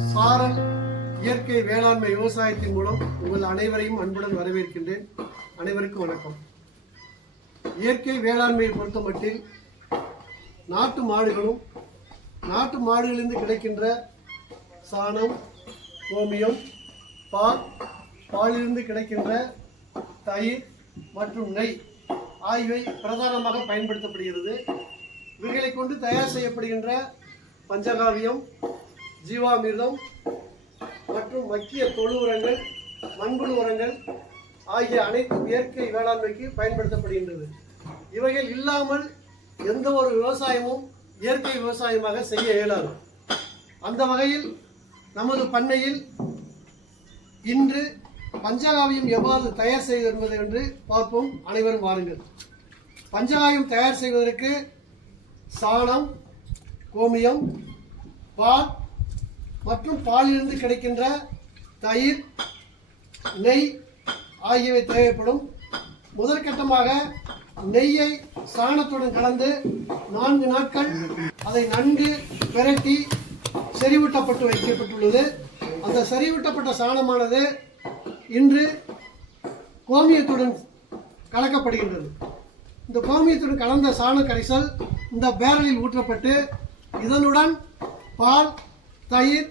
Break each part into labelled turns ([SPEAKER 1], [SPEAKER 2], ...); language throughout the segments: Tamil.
[SPEAKER 1] சாரல் இயற்கை வேளாண்மை விவசாயத்தின் மூலம் உங்கள் அனைவரையும் அன்புடன் வரவேற்கின்றேன். அனைவருக்கும் வணக்கம். இயற்கை வேளாண்மையை பொறுத்தமட்டில் நாட்டு மாடுகளும் நாட்டு மாடுகளிலிருந்து கிடைக்கின்ற சாணம் கோமியம் பால் பாலிலிருந்து கிடைக்கின்ற தயிர் மற்றும் நெய் ஆகியவை பிரதானமாக பயன்படுத்தப்படுகிறது. இவைகளை கொண்டு தயார் செய்யப்படுகின்ற பஞ்சகாவியம் ஜீவாமிர்தம் மற்றும் மக்கிய தொழு உரங்கள் மண்புழு உரங்கள் ஆகிய அனைத்தும் இயற்கை வேளாண்மைக்கு பயன்படுத்தப்படுகின்றது. இவைகள் இல்லாமல் எந்த ஒரு விவசாயமும் இயற்கை விவசாயமாக செய்ய இயலாது. அந்த வகையில் நமது பண்ணையில் இன்று பஞ்சகாவியம் எவ்வாறு தயார் செய்வது என்று பார்ப்போம். அனைவரும் வாருங்கள். பஞ்சகாவியம் தயார் செய்வதற்கு சாணம் கோமியம் பால் மற்றும் பாலிலிருந்து கிடைக்கின்ற தயிர் நெய் ஆகியவை தேவைப்படும். முதற்கட்டமாக நெய்யை சாணத்துடன் கலந்து நான்கு நாட்கள் அதை நன்கு விரட்டி செறிவூட்டப்பட்டு வைக்கப்பட்டுள்ளது. அந்த செறிவூட்டப்பட்ட சாணமானது இன்று கோமியத்துடன் கலக்கப்படுகின்றது. இந்த கோமியத்துடன் கலந்த சாண கரைசல் இந்த பேரலில் ஊற்றப்பட்டு இதனுடன் பால் தயிர்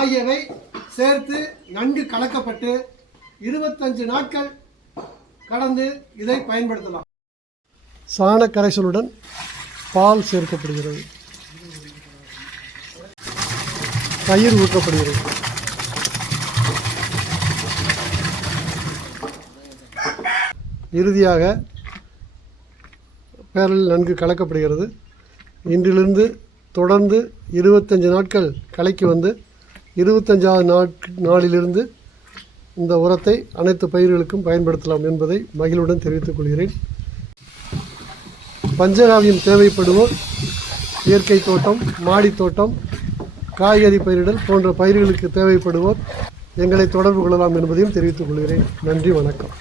[SPEAKER 1] ஆகியவை சேர்த்து நன்கு கலக்கப்பட்டு இருபத்தஞ்சு நாட்கள் கடந்து இதை பயன்படுத்தலாம். சாண கரைசலுடன் பால் சேர்க்கப்படுகிறது. தயிர் ஊற்றப்படுகிறது இறுதியாக பேரலில் நன்கு கலக்கப்படுகிறது. இன்றிலிருந்து தொடர்ந்து இருபத்தஞ்சு நாட்கள் கலைக்கு வந்து இருபத்தஞ்சாவது நாட் நாளிலிருந்து இந்த உரத்தை அனைத்து பயிர்களுக்கும் பயன்படுத்தலாம் என்பதை மகிழ்வுடன் தெரிவித்துக் கொள்கிறேன். பஞ்சகாவியம் தேவைப்படுவோர் இயற்கை தோட்டம் மாடி தோட்டம் காய்கறி பயிரிடல் போன்ற பயிர்களுக்கு தேவைப்படுவோர் எங்களை தொடர்பு கொள்ளலாம் என்பதையும் தெரிவித்துக் கொள்கிறேன். நன்றி வணக்கம்.